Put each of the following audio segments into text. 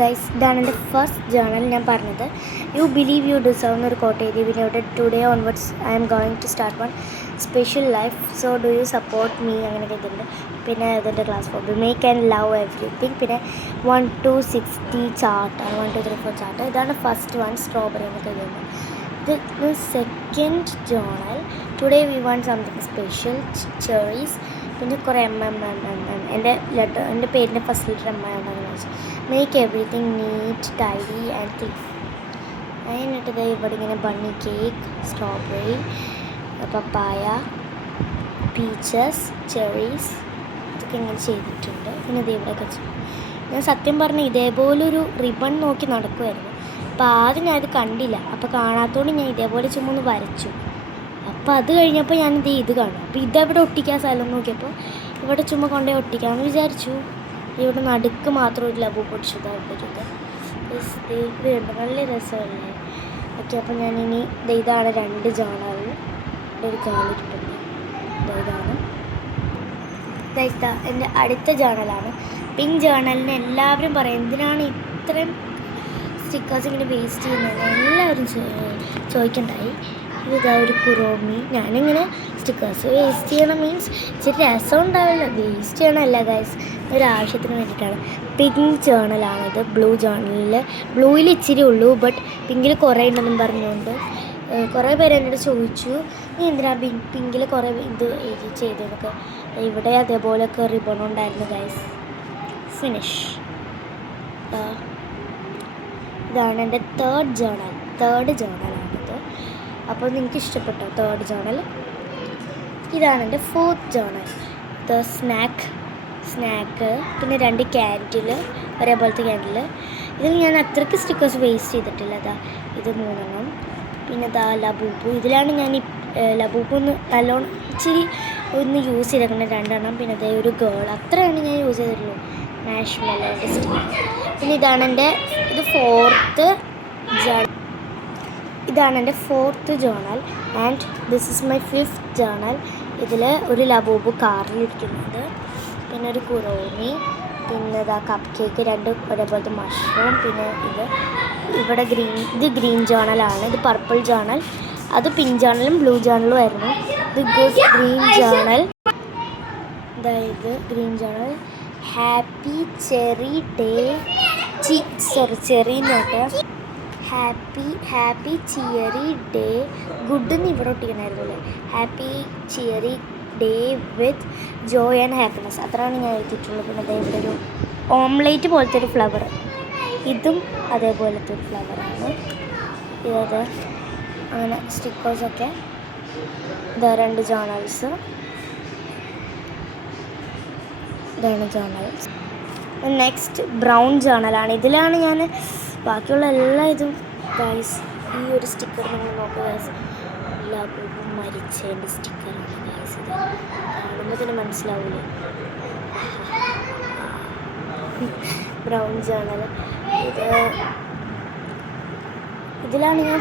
Guys ഇതാണ് എൻ്റെ first journal. ഞാൻ പറഞ്ഞത് യു ബിലീവ് യു ഡിസേർവ് എന്നൊരു കോട്ട് എഴുതി. പിന്നെ today onwards I'm going to start one special life, so do you support me അങ്ങനെ എഴുതിയിട്ടുണ്ട്. പിന്നെ ഇതിൻ്റെ class for make and love everything. പിന്നെ 1 to 60 ചാർട്ട്, 1 2 3 4 ചാർട്ട്. ഇതാണ് ഫസ്റ്റ് വൺ, സ്ട്രോബെറി എന്നൊക്കെ എഴുതുന്നത്. ഇത് second journal, today we want something special, cherries. പിന്നെ കുറേ എൻ്റെ പേരിൻ്റെ ഫസ്റ്റ് ലെറ്റർ ഉണ്ടാകുന്ന വെച്ചാൽ make everything neat tidy and clean. അതിനിട്ടത് ഇവിടെ ഇങ്ങനെ bunny cake, strawberry, papaya, peaches, cherries ഇതൊക്കെ ഇങ്ങനെ ചെയ്തിട്ടുണ്ട്. പിന്നെ ഇത് ഇവിടെ വെച്ചു. ഞാൻ സത്യം പറഞ്ഞാൽ ഇതേപോലൊരു റിബൺ നോക്കി നടക്കുമായിരുന്നു. അപ്പോൾ ആദ്യം ഞാനത് കണ്ടില്ല. അപ്പോൾ കാണാത്തതുകൊണ്ട് ഞാൻ ഇതേപോലെ ചുമ്മാ ഒന്ന് വരച്ചു. അപ്പോൾ അത് കഴിഞ്ഞപ്പോൾ ഞാനിത് ഇത് കാണും. അപ്പോൾ ഇതെവിടെ ഒട്ടിക്കാൻ സ്ഥലം നോക്കിയപ്പോൾ ഇവിടെ ചുമ്മാ കൊണ്ടുപോയി ഒട്ടിക്കാമെന്ന് വിചാരിച്ചു. ഇവിടെ നടുക്ക് മാത്രം ഒരു ലബു പൊടിച്ചതായിട്ടൊരിത് ഉണ്ട്. നല്ല രസമല്ലേ? ഓക്കെ, അപ്പോൾ ഞാനിനി ഇതാണ് 2 ജേണലിൽ ഒരു കാലിട്ടുണ്ട്. ഇതാണ് എൻ്റെ അടുത്ത ജേണലാണ്. പിങ്ക് ജേണലിന് എല്ലാവരും പറയും എന്തിനാണ് ഇത്രയും സ്റ്റിക്കേഴ്സ് ഇങ്ങനെ വേസ്റ്റ് ചെയ്യുന്നത്, എല്ലാവരും ചോദിക്കണ്ടായി. ഇതാ ഒരു കുറോമി. ഞാനിങ്ങനെ സ്റ്റിക്കേഴ്സ് വേസ്റ്റ് ചെയ്യണം മീൻസ് ഇച്ചിരി രസം ഉണ്ടാവില്ല, വേസ്റ്റ് ചെയ്യണമല്ല ഗൈസ്, ഒരാവശ്യത്തിന് വേണ്ടിയിട്ടാണ്. പിങ്ക് ജേണലാണിത്. ബ്ലൂയിൽ ഇച്ചിരി ഉള്ളൂ, ബട്ട് പിങ്കിൽ കുറേ ഉണ്ടെന്നും പറഞ്ഞുകൊണ്ട് കുറേ പേര് എന്നോട് ചോദിച്ചു നീ എന്തിനാ പിങ്കിൽ കുറേ ഇത് ചെയ്തതൊക്കെ. ഇവിടെ അതേപോലെയൊക്കെ റിബൺ ഉണ്ടായിരുന്നു ഗൈസ്. ഫിനിഷ്. ഇതാണ് എൻ്റെ തേർഡ് ജേണലാണിത്. അപ്പോൾ നിങ്ങൾക്ക് ഇഷ്ടപ്പെട്ടോ തേർഡ് ജേണൽ? ഇതാണ് എൻ്റെ ഫോർത്ത് ജേണൽ. ഇത് സ്നാക്ക്, പിന്നെ 2 ക്യാൻഡിൽ, ഒരേപോലത്തെ ക്യാൻഡിൽ. ഇതിൽ ഞാൻ അത്രയ്ക്ക് സ്റ്റിക്കേഴ്സ് വേസ്റ്റ് ചെയ്തിട്ടില്ല. ഇത് 3 പിന്നെ ലബൂബു. ഇതിലാണ് ഞാൻ ലബൂബു ഒന്ന് നല്ലോണം ഇച്ചിരി ഒന്ന് യൂസ് ചെയ്തേക്കുന്നത് 2 പിന്നെ ഒരു ഗേൾ, അത്രയാണ് ഞാൻ യൂസ് ചെയ്തിട്ടുള്ളൂ. മാഷ്മെല്ലോൻ്റെ സ്റ്റിക്കർ. പിന്നെ ഇതാണ് എൻ്റെ fourth journal and this is my 5th journal. ഇതിൽ ഒരു ലബൂബു കാറിലിരിക്കുന്നത്, പിന്നെ ഒരു കുറോമി, പിന്നെ കപ്പ് കേക്ക്, 2 ഒരേപോലത്തെ മഷ്റൂം. പിന്നെ ഇവിടെ ഇത് ഗ്രീൻ ജേണലാണ്. ഇത് പർപ്പിൾ ജേണൽ. അത് പിങ്ക് ജേണലും ബ്ലൂ ജേണലും ആയിരുന്നു. ഇത് ഗ്രീൻ ജേണൽ. ഇത് green journal. Happy cherry day, cherry note, happy cheery day. ഗുഡെന്ന് ഇവിടെ ഒട്ടിക്കണമായിരുന്നു. Happy cheery day with joy and happiness, അത്രയാണ് ഞാൻ എഴുതിയിട്ടുള്ളത്. പിന്നെ ഇവിടെ ഒരു ഓംലേറ്റ് പോലത്തെ ഒരു ഫ്ലവർ, ഇതും അതേപോലത്തെ ഒരു ഫ്ലവറാണ്. ഇത് അങ്ങനെ സ്റ്റിക്കേഴ്സൊക്കെ. 2 ജേണൽസ്. ഇതാണ് ജേണൽസ്. നെക്സ്റ്റ് ബ്രൗൺ ജേണലാണ്. ഇതിലാണ് ഞാൻ ബാക്കിയുള്ള എല്ലാ ഇതും ഗൈസ്. ഈ ഒരു സ്റ്റിക്കർ നിങ്ങൾ നോക്കുക ഗൈസ്, ലബൂബു മരിച്ചതിൻ്റെ സ്റ്റിക്കറാണ് ഗൈസ്. ഇത് കാണുമ്പോൾ തന്നെ മനസ്സിലാവില്ലേ? Brown journal. ഇതിലാണ് ഞാൻ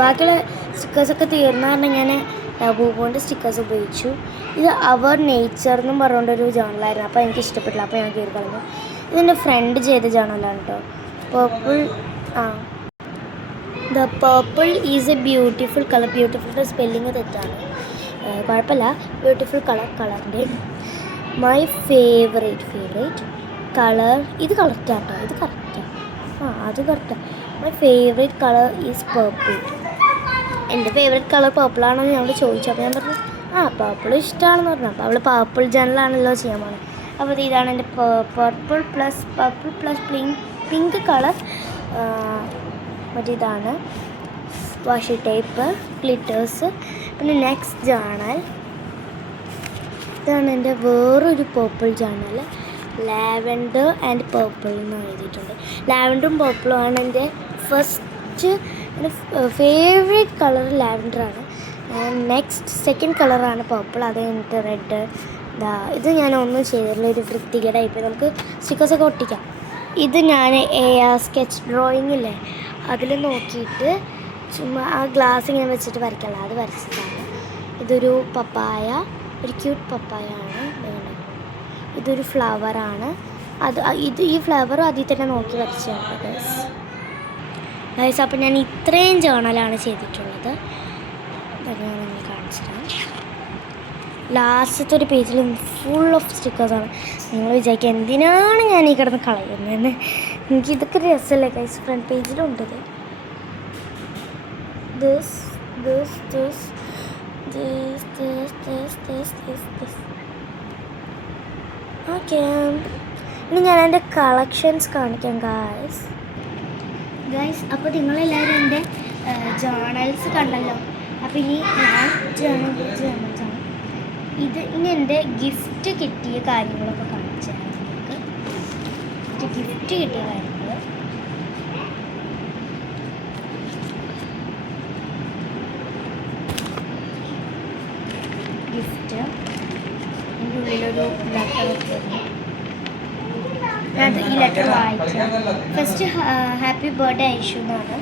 ബാക്കിയുള്ള സ്റ്റിക്കേഴ്സൊക്കെ തീർന്ന കാരണം ഞാൻ ലബൂബുവിൻ്റെ സ്റ്റിക്കേഴ്സ് ഉപയോഗിച്ചു. ഇത് അവർ നേച്ചർ എന്നും പറഞ്ഞുകൊണ്ടൊരു ജേണലായിരുന്നു. അപ്പോൾ എനിക്ക് ഇഷ്ടപ്പെട്ടില്ല, അപ്പോൾ ഞാൻ കയറി കളഞ്ഞു. ഇതെൻ്റെ ഫ്രണ്ട് ചെയ്ത ജേണലാണ് കേട്ടോ. The purple is A beautiful colour. Beautiful spelling തെറ്റാണ്, കുഴപ്പമില്ല. ബ്യൂട്ടിഫുൾ കളറിൻ്റെ മൈ ഫേവറേറ്റ് കളർ. ഇത് കറക്റ്റാണ് കേട്ടോ, ഇത് കറക്റ്റാണ്. അത് കറക്റ്റാണ്. My favourite colour is purple. എൻ്റെ ഫേവറേറ്റ് കളർ പേർപ്പിളാണോ എന്ന് ഞങ്ങൾ ചോദിച്ചു. അപ്പോൾ ഞാൻ പറഞ്ഞു പേർപ്പിൾ ഇഷ്ടമാണെന്ന് പറഞ്ഞു. അപ്പോൾ അവൾ പേർപ്പിൾ ജേണലാണല്ലോ ചെയ്യാൻ പോകുന്നത്. അപ്പോൾ ഇതാണ് എൻ്റെ പർപ്പിൾ പ്ലസ് പിങ്ക് കളർ. ഇതാണ് വാഷി ടേപ്പ്, ഗ്ലിറ്റേഴ്സ്. പിന്നെ നെക്സ്റ്റ് ജേണൽ. ഇതാണ് എൻ്റെ വേറൊരു purple journal. Lavender and purple എന്ന് എഴുതിയിട്ടുണ്ട്. ലാവൻഡറും പേർപ്പിളും ആണ് എൻ്റെ ഫേവറേറ്റ് കളർ. ലാവൻഡറാണ്. സെക്കൻഡ് കളറാണ് പേർപ്പിൾ. അത് കഴിഞ്ഞിട്ട് റെഡ്. ഇത് ഞാൻ ഒന്നും ചെയ്തിട്ടുള്ള ഒരു വൃത്തികേടായിപ്പോൾ. നമുക്ക് സ്റ്റിക്കേഴ്സൊക്കെ ഒട്ടിക്കാം. ഇത് ഞാൻ സ്കെച്ച് ഡ്രോയിങ്ങില്ലേ അതിൽ നോക്കിയിട്ട് ചുമ്മാ ആ ഗ്ലാസ് ഇങ്ങനെ വെച്ചിട്ട് വരയ്ക്കല്ല, അത് വരച്ചതാണ്. ഇതൊരു പപ്പായ, ഒരു ക്യൂട്ട് പപ്പായ ആണ്. ഇതൊരു ഫ്ലവറാണ്. ഈ ഫ്ലവർ അതിൽ തന്നെ നോക്കി വരച്ചാണ് ഗൈസ്. അപ്പോൾ ഞാൻ ഇത്രയും ജേണലാണ് ചെയ്തിട്ടുള്ളത്. അത് ഞാൻ നിങ്ങൾ കാണിച്ചിട്ടാണ്. ലാസ്റ്റത്തെ ഒരു പേജിൽ ഫുൾ ഓഫ് സ്റ്റിക്കേഴ്സാണ്. നിങ്ങൾ വിചാരിക്കുക എന്തിനാണ് ഞാൻ ഈ കിടന്ന് കളയുന്നതെന്ന്. എനിക്ക് ഇതൊക്കെ രസമല്ലേ ഗൈസ്. ഫ്രണ്ട് പേജിലുണ്ട് ദിസ്. ഓക്കെ, ഇനി ഞാൻ എൻ്റെ കളക്ഷൻസ് കാണിക്കാം ഗൈസ്. അപ്പോൾ നിങ്ങളെല്ലാവരും എൻ്റെ ജേണൽസ് കണ്ടല്ലോ. അപ്പോൾ ഇനി ഞാൻ ജേണൽസാണ് ഇനി എൻ്റെ ഗിഫ്റ്റ് കിട്ടിയ കാര്യങ്ങളൊക്കെ കാണിച്ചു തരാം നിങ്ങൾക്ക്. ഗിഫ്റ്റ് കിട്ടിയ കാര്യങ്ങൾ ഗിഫ്റ്റ് എൻ്റെ ഉള്ളിലൊരു ലെറ്റർ വെച്ചിരുന്നു. ഞാൻ ഈ ലെറ്റർ വായിക്കാം. ഫസ്റ്റ് ഹാപ്പി ബർത്ത്ഡേ ഐഷു എന്നാണ്.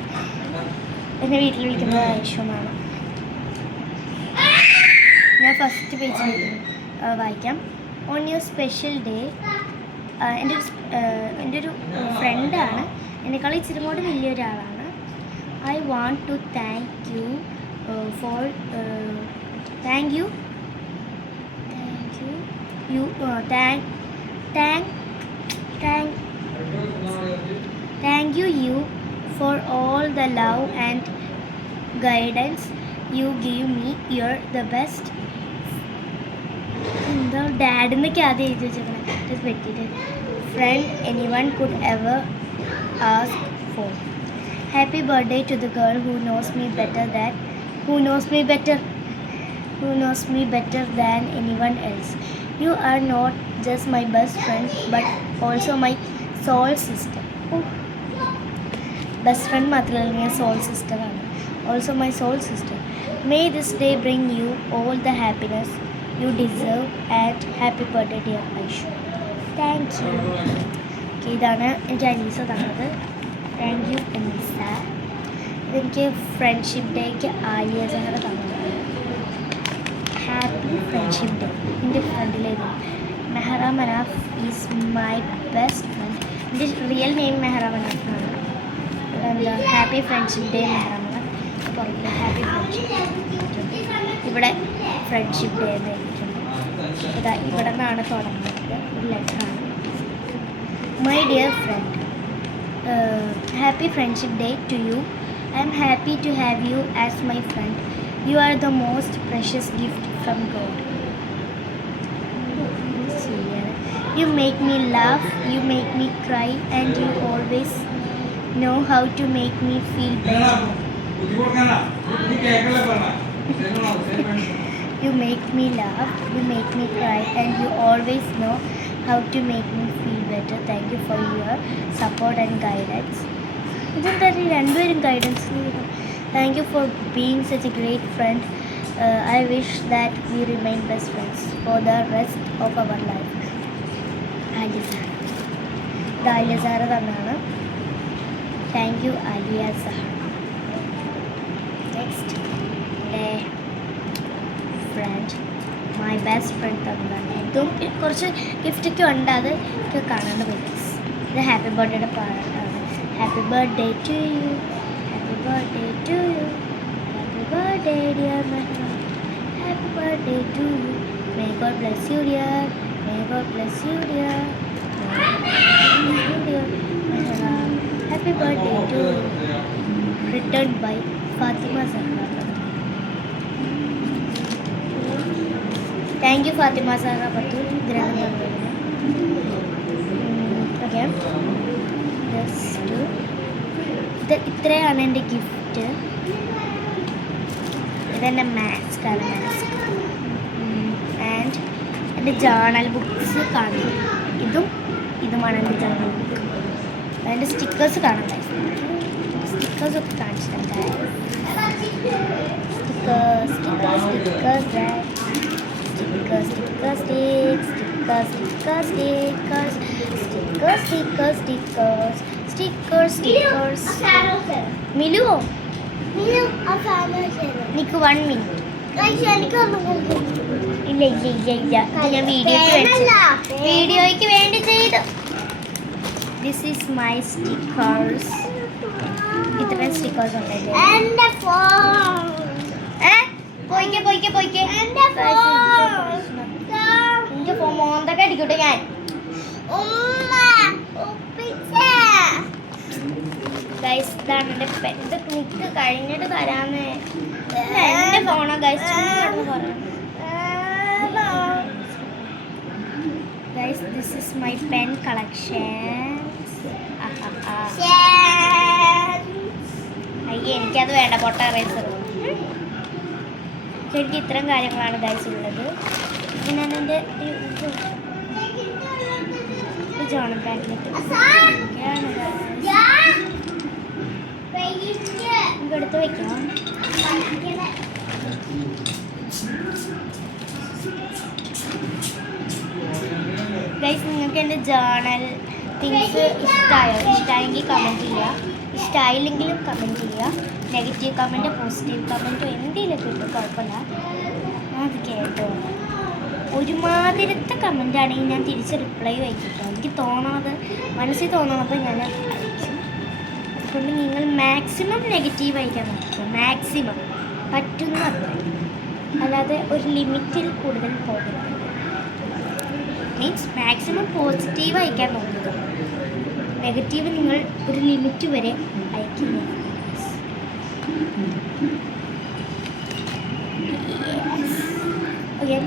എൻ്റെ വീട്ടിൽ വിളിക്കുന്നത് ഐഷു എന്നാണ്. ഞാൻ ഫസ്റ്റ് പേജിൽ വായിക്കാം. On your special day. എൻ്റെ ഒരു ഫ്രണ്ടാണ്, എന്നെക്കാൾ ഇച്ചിരി കൂടെ വലിയൊരാളാണ്. I want to thank you for you for all the love and guidance you give me. You're the best. എന്താ ഡാഡിന്നൊക്കെ ആദ്യം എഴുതി വെച്ചേക്കണേ പറ്റിയിട്ട് front anyone could ever ask for. Happy birthday to the girl who knows me better than anyone else. You are not just my best friend but also my soul sister. Best friend മാത്രമല്ല, ഞാൻ soul sister ആണ്. Also my soul sister. May this day bring you all the happiness you deserve and happy birthday dear Aisha. Thank you. ഇതാണ് എനിക്ക് അനീസ തന്നത്. Thank you Aneesa. ഇതെനിക്ക് friendship ഡേക്ക് ആലിയ സഹറ തന്നത്. Happy friendship day. എൻ്റെ ഫ്രണ്ടിലേത് Mehra Manaf is my best friend. എൻ്റെ real name Mehra Manaf ആണ്. എന്താ happy friendship day Mehra Manaf. പുറകിൽ ഹാപ്പി ഫ്രണ്ട്ഷിപ്പ്. ഇവിടെ ഫ്രണ്ട്ഷിപ്പ് ഡേ എന്ന് എഴുതിയിട്ടുണ്ട്. ഇവിടെ നിന്നാണ് തുടങ്ങുന്നത്. ഒരു ലെറ്ററാണ്. My dear friend, happy friendship day to you. I am happy to have you as my friend. You are the most precious gift from God. You make me laugh, you make me cry, and you always know how to make me feel better. You make me laugh, you make me cry, and you always know how to make me feel better. Thank you for your support and guidance. ഇതെന്താ രണ്ടുപേരും guidance. Thank you for being such a great friend. I wish that we remain best friends for the rest of our life. Aliya Sahra. ഇത് ആലിയ സഹറ തന്നെയാണ്. Thank you Aliya Sahra. Next എൻ്റെ friend my best friend തന്നതാണ്. ഇതും കുറച്ച് ഗിഫ്റ്റൊക്കെ ഉണ്ട്, അത് ഒക്കെ കാണേണ്ട പറ്റും. ഇത് ഹാപ്പി ബർത്ത്ഡേയുടെ പാട്ടാണ്. Happy birthday to you, happy birthday to you, happy birthday dear Mehra, happy birthday to you. May God bless you dear, may God bless you dear, may God bless you dear Mehra. Happy birthday to you. Written by Fatima Zahra. Thank you Fatima Zahra Batul. Okay. ഇത്രയാണ് എൻ്റെ gift. ഇതെൻ്റെ മാസ്കാണ്. Mask and എൻ്റെ journal books കാണും. ഇതുമാണ് എൻ്റെ journal book. അതിൻ്റെ stickers കാണണ്ടേ? സ്റ്റിക്കേഴ്സൊക്കെ കാണിച്ചിട്ടുണ്ട്. Stickers. മിലുവോ നിക്ക് 1 minute. ഇല്ല ഞാൻ വീഡിയോയ്ക്ക് വേണ്ടി ചെയ്തു. This is my stickers. ഇത്രയും സ്റ്റിക്കേഴ്സ് ഉണ്ട്. എന്റെ ഫോൺ പോയിക്കെ എന്റെ ഫോൺ എനിക്ക് മോന്തൊക്കെ അടിക്കട്ടെ ഞാൻ. ഉമ്മ ഒപ്പിച്ച ഗൈസ് ഇതാണ് എൻ്റെ പെറ്റ്. നിക്ക് കഴിഞ്ഞിട്ട് തരാന്നേ. എൻ്റെ ഫോണോ ഗൈസ് പറയാം. Guys this is my pen collection. അയ്യേ എനിക്കത് വേണ്ട, പൊട്ട എറേസർ. എനിക്ക് ഇത്തരം കാര്യങ്ങളാണ് ഗൈസ് ഉള്ളത്. ഞാൻ എൻ്റെ ജോൺ ബാങ്കിലേക്ക് എടുത്ത് വെക്കാം. ഗൈസ് നിങ്ങൾക്ക് എൻ്റെ ജേണൽ തിങ്സ് ഇഷ്ടമായെങ്കിൽ കമൻറ്റ് ചെയ്യുക. ഇഷ്ടമായില്ലെങ്കിലും കമൻറ്റ് ചെയ്യുക. നെഗറ്റീവ് കമൻറ്റ് പോസിറ്റീവ് കമൻറ്റോ എന്തെങ്കിലുമൊക്കെ ഇട്ട് കുഴപ്പമില്ല. അത് കേട്ടോ. ഒരുമാതിരത്തെ കമൻ്റ് ആണെങ്കിൽ ഞാൻ തിരിച്ച് റിപ്ലൈ വയ്ക്കിട്ടോ. എനിക്ക് തോന്നണത്, മനസ്സിൽ തോന്നണത് ഞാൻ അയക്കും. അതുകൊണ്ട് നിങ്ങൾ മാക്സിമം നെഗറ്റീവ് അയക്കാൻ നോക്കുക. മാക്സിമം പറ്റുന്ന അത്ര, അല്ലാതെ ഒരു ലിമിറ്റിൽ കൂടുതൽ പോകരുത്. മീൻസ് മാക്സിമം പോസിറ്റീവ് അയക്കാൻ നോക്കുക. നെഗറ്റീവ് നിങ്ങൾ ഒരു ലിമിറ്റ് വരെ അയക്കുന്നു. ഓക്കെ